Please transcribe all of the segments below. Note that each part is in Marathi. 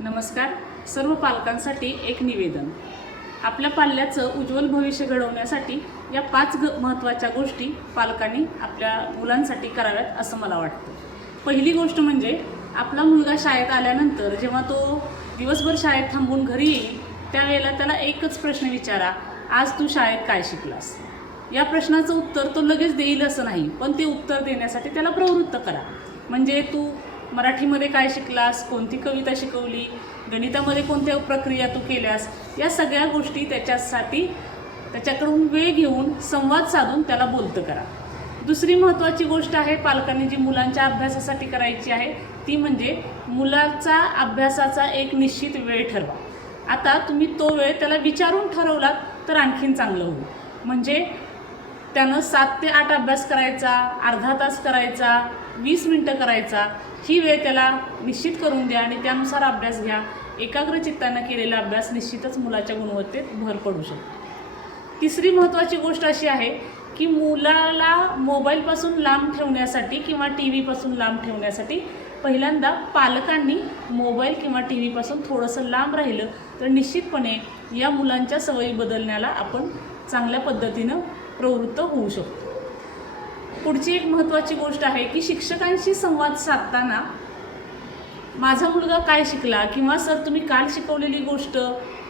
नमस्कार. सर्व पालकांसाठी एक निवेदन. आपल्या पाल्याचं उज्ज्वल भविष्य घडवण्यासाठी या 5 महत्त्वाच्या गोष्टी पालकांनी आपल्या मुलांसाठी कराव्यात असं मला वाटतं. पहिली गोष्ट म्हणजे आपला मुलगा शाळेत आल्यानंतर जेव्हा तो दिवसभर शाळेत थांबून घरी येईल त्यावेळेला त्याला एकच प्रश्न विचारा, आज तू शाळेत काय शिकलास? या प्रश्नाचं उत्तर तो लगेच देईल असं नाही, पण ते उत्तर देण्यासाठी त्याला प्रवृत्त करा. म्हणजे तू मराठीमध्ये काय शिकलास, कोणती कविता शिकवली, गणितामध्ये कोणत्या प्रक्रिया तू केल्यास, या सगळ्या गोष्टी त्याच्याकडून वेळ घेऊन संवाद साधून त्याला बोलतं करा. दुसरी महत्त्वाची गोष्ट आहे पालकांनी जी मुलांच्या अभ्यासासाठी करायची आहे ती म्हणजे मुलाचा अभ्यासाचा एक निश्चित वेळ ठरवा. आता तुम्ही तो वेळ त्याला विचारून ठरवलात तर आणखीन चांगलं होईल. म्हणजे त्यानं 7 ते 8 अभ्यास करायचा, अर्धा तास करायचा, 20 मिनटं करायचा, ही वेळ त्याला निश्चित करून द्या आणि त्यानुसार अभ्यास घ्या. एकाग्र चित्तानं केलेला अभ्यास निश्चितच मुलाच्या गुणवत्तेत भर पडू शकतो. तिसरी महत्त्वाची गोष्ट अशी आहे की मुलाला मोबाईलपासून लांब ठेवण्यासाठी किंवा टी व्हीपासून लांब ठेवण्यासाठी पहिल्यांदा पालकांनी मोबाईल किंवा टी व्हीपासून थोडंसं लांब राहिलं तर निश्चितपणे या मुलांच्या सवयी बदलण्याला आपण चांगल्या पद्धतीनं प्रवृत्त होऊ शकतो. पुढची एक महत्त्वाची गोष्ट आहे की शिक्षकांशी संवाद साधताना माझा मुलगा काय शिकला किंवा सर तुम्ही काल शिकवलेली गोष्ट,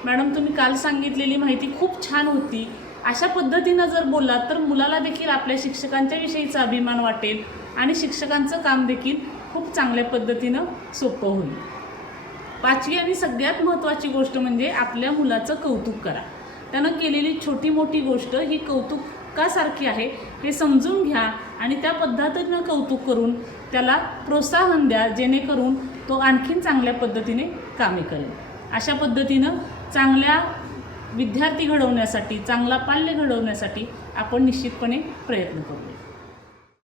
मॅडम तुम्ही काल सांगितलेली माहिती खूप छान होती, अशा पद्धतीनं जर बोललात तर मुलाला देखील आपल्या शिक्षकांच्या विषयीचा अभिमान वाटेल आणि शिक्षकांचं काम देखील खूप चांगल्या पद्धतीनं सोपं होईल. 5वी आणि सगळ्यात महत्त्वाची गोष्ट म्हणजे आपल्या मुलाचं कौतुक करा. त्यानं केलेली छोटी मोठी गोष्ट ही कौतुकासारखी आहे हे समजून घ्या आणि त्या पद्धतीनं कौतुक करून त्याला प्रोत्साहन द्या, जेणेकरून तो आणखीन चांगल्या पद्धतीने कामे करेल. अशा पद्धतीनं चांगल्या विद्यार्थी घडवण्यासाठी, चांगला पाल्य घडवण्यासाठी आपण निश्चितपणे प्रयत्न करूया.